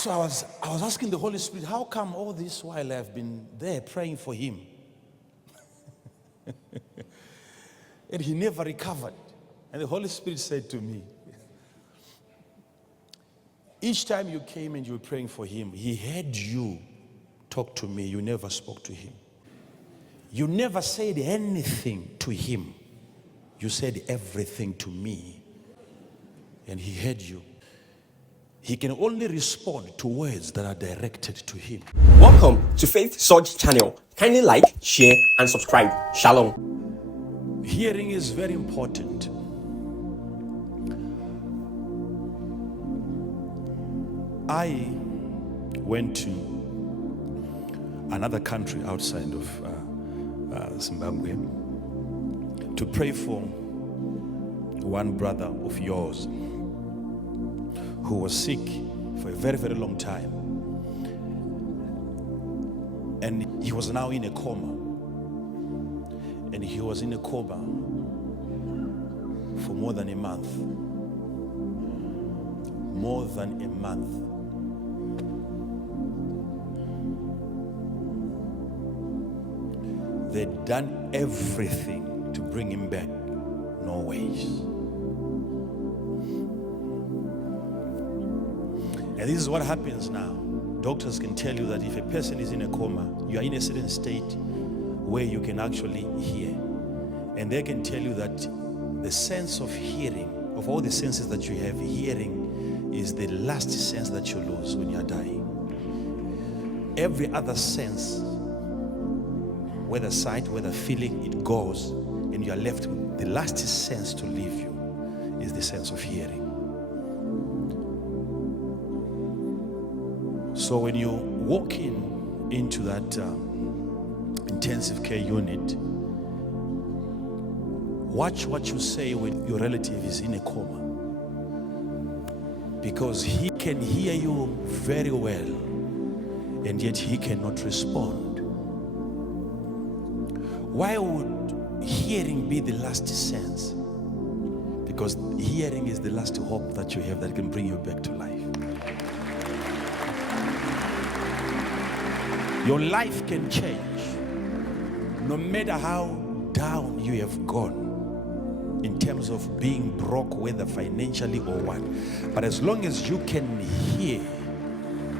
So I was asking the Holy Spirit, how come all this while I've been there praying for him? And he never recovered. And the Holy Spirit said to me, each time you came and you were praying for him, he heard you talk to me. You never spoke to him. You never said anything to him. You said everything to me. And he heard you. He can only respond to words that are directed to him. Welcome to Faith Surge channel. Kindly like, share, and subscribe. Shalom. Hearing is very important. I went to another country outside of Zimbabwe to pray for one brother of yours who was sick for a very, very long time. And he was now in a coma. And he was in a coma for more than a month. More than a month. They'd done everything to bring him back. No ways. And this is what happens now. Doctors can tell you that if a person is in a coma, you are in a certain state where you can actually hear. And they can tell you that the sense of hearing, of all the senses that you have, hearing is the last sense that you lose when you are dying. Every other sense, whether sight, whether feeling, it goes, and you are left with the last sense to leave you is the sense of hearing. So when you walk into that intensive care unit, watch what you say when your relative is in a coma, because he can hear you very well and yet he cannot respond. Why would hearing be the last sense? Because hearing is the last hope that you have that can bring you back to life. Your life can change no matter how down you have gone in terms of being broke, whether financially or what. But as long as you can hear,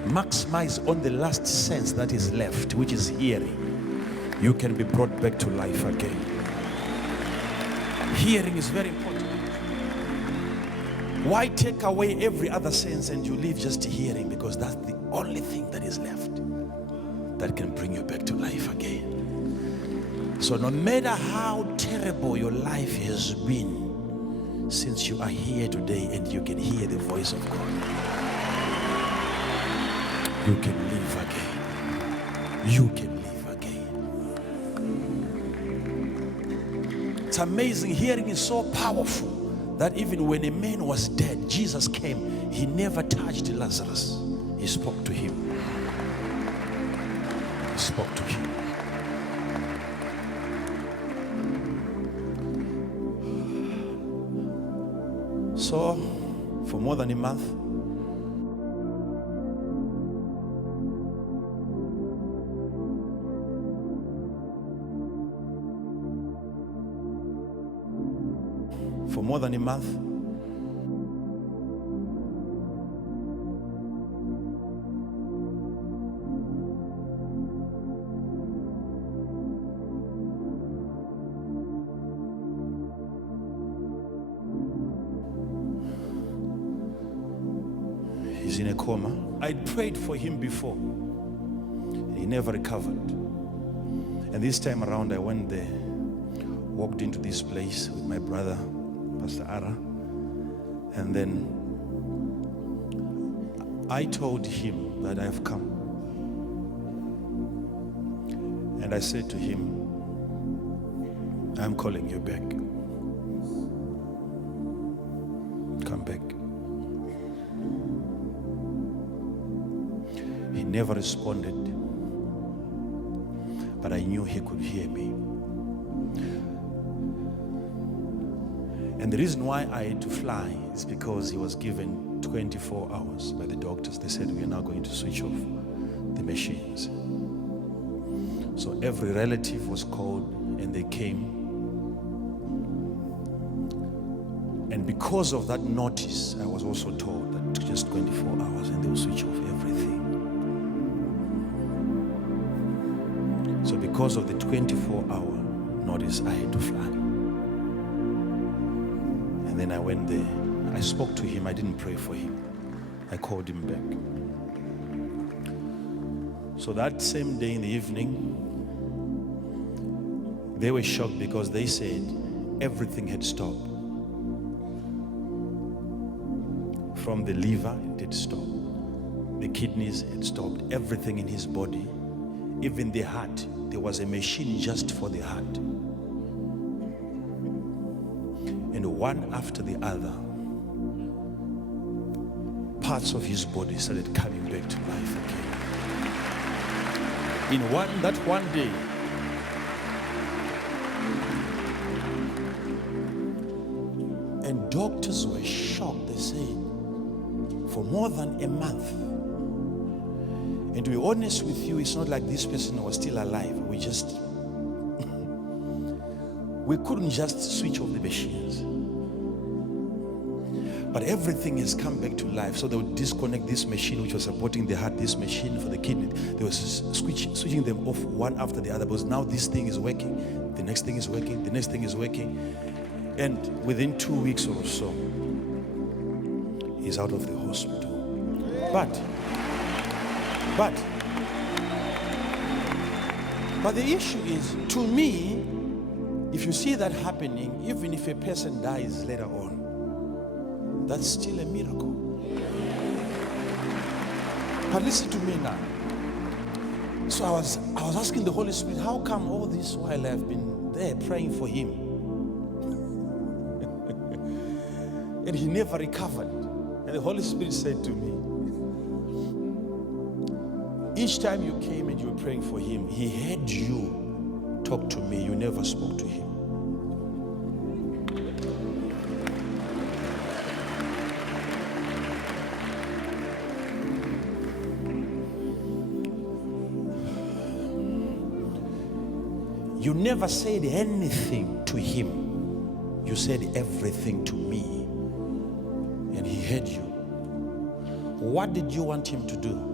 maximize on the last sense that is left, which is hearing, you can be brought back to life again. Hearing is very important. Why take away every other sense and you leave just hearing? Because that's the only thing that is left that can bring you back to life again. So no matter how terrible your life has been, since you are here today and you can hear the voice of God, you can live again. You can live again. It's amazing. Hearing is so powerful that even when a man was dead, Jesus came. He never touched Lazarus. He spoke to him. He spoke to him. So, for more than a month, he's in a coma. I prayed for him before. He never recovered. And this time around, I went there, walked into this place with my brother, Pastor Ara, and then I told him that I have come. And I said to him, I'm calling you back. Come back. He never responded, but I knew he could hear me. And the reason why I had to fly is because he was given 24 hours by the doctors. They said, we are now going to switch off the machines. So every relative was called and they came. And because of that notice, I was also told that just 24 hours and they will switch off everything. So because of the 24-hour notice, I had to fly. And then I went there. I spoke to him. I didn't pray for him. I called him back. So that same day in the evening, they were shocked because they said everything had stopped. From the liver, it had stopped. The kidneys had stopped. Everything in his body, even the heart. There was a machine just for the heart. And one after the other, parts of his body started coming back to life again. In that one day, and doctors were shocked. They said, for more than a month. And to be honest with you, it's not like this person was still alive. We couldn't just switch off the machines. But everything has come back to life. So they would disconnect this machine which was supporting the heart, this machine for the kidney. They were switching them off one after the other, because now this thing is working, the next thing is working, the next thing is working. And within 2 weeks or so, he's out of the hospital. But the issue is, to me, if you see that happening, even if a person dies later on, that's still a miracle. But listen to me now. So I was asking the Holy Spirit, how come all this while I've been there praying for him and he never recovered? And the Holy Spirit said to me, each time you came and you were praying for him, he heard you talk to me. You never spoke to him. You never said anything to him. You said everything to me. And he heard you. What did you want him to do?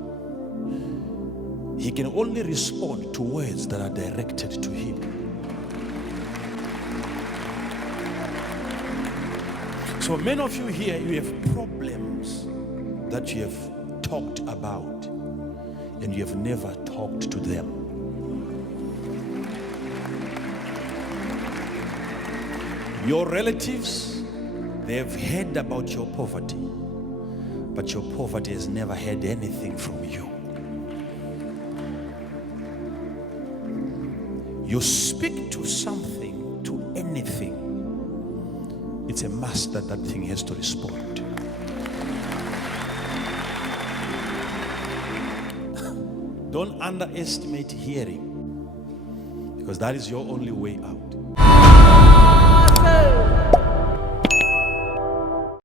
He can only respond to words that are directed to him. So many of you here, you have problems that you have talked about and you have never talked to them. Your relatives, they have heard about your poverty, but your poverty has never heard anything from you. You speak to something, to anything, it's a must that that thing has to respond. Don't underestimate hearing, because that is your only way out.